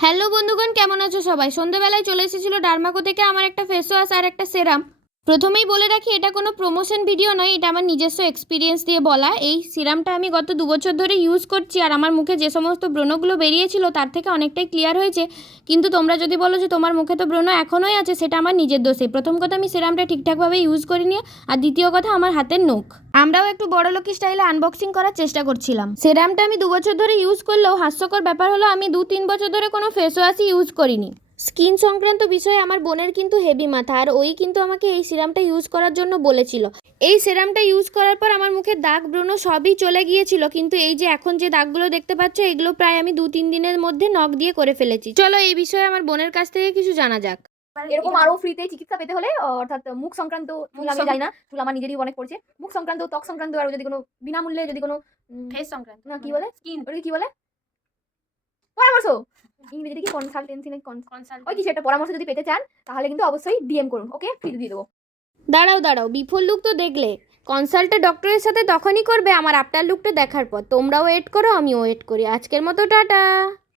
Hello বন্ধুগণ, কেমন আছো সবাই? সন্ধ্যাবেলায় চলে এসেছিল ডার্মাকো থেকে আমার একটা ফেস ওয়াশ আর একটা সেরাম। প্রথমেই বলে রাখি, এটা কোনো প্রমোশন ভিডিও নয়, এটা আমার নিজস্ব এক্সপিরিয়েন্স দিয়ে বলা। এই সিরামটা আমি গত 2 বছর ধরে ইউজ করছি, আর আমার মুখে যে সমস্ত ব্রণগুলো বেরিয়েছিল তার থেকে অনেকটাই ক্লিয়ার হয়েছে। কিন্তু তোমরা যদি বলো যে তোমার মুখে তো ব্রণ এখনোই আছে, সেটা আমার নিজের দোষে। প্রথম কথা, আমি সিরামটা ঠিকঠাকভাবে ইউজ করিনি, আর দ্বিতীয় কথা, আমার হাতের নখ। আমরাও একটু বড়লোকি স্টাইলে আনবক্সিং করার চেষ্টা করছিলাম। সেরামটা আমি 2 বছর ধরে ইউজ করলেও হাস্যকর ব্যাপার হলো আমি 2-3 বছর ধরে কোনো ফেস ওয়াশই ইউজ করিনি। স্কিন সংক্রান্ত বিষয়ে আমার বোনের কিন্তু হেভি মাথা, আর ওই কিন্তু আমাকে এই সিরামটা ইউজ করার জন্য বলেছিল। এই সিরামটা ইউজ করার পর আমার মুখে দাগ ব্রণ সবই চলে গিয়েছিল, কিন্তু এই যে এখন যে দাগগুলো দেখতে পাচ্ছ, এগুলো প্রায় আমি 2-3 দিনের মধ্যে নখ দিয়ে করে ফেলেছি। চলো এই বিষয়ে আমার বোনের কাছ থেকে কিছু জানা যাক। এরকম আরো ফ্রিতে চিকিৎসা পেতে হলে অর্থাৎ মুখ সংক্রান্ত চুল আমি জানি না, চুল আমার নিজেরই অনেক পড়ছে, মুখ সংক্রান্ত, ত্বক সংক্রান্ত, আর যদি কোনো বিনামূল্যে যদি কোনো ফেস সংক্রান্ত না কি বলে স্কিন ওটাকে কি বলে পরামর্শ, ইংরেজিতে কি কনসালটেন্সি না ওই কিছু একটা পরামর্শ যদি পেতে চান তাহলে কিন্তু অবশ্যই ডিএম করুন, ওকে, ফ্রি দিয়ে দেবো। দাঁড়াও, বিফোর লুক তো দেখলে, কনসাল্টটা ডক্টরের সাথে তখনই করবে আমার আফটার লুকটা দেখার পর। তোমরাও ওয়েট করো, আমিও ওয়েট করি। আজকের মতো টাটা।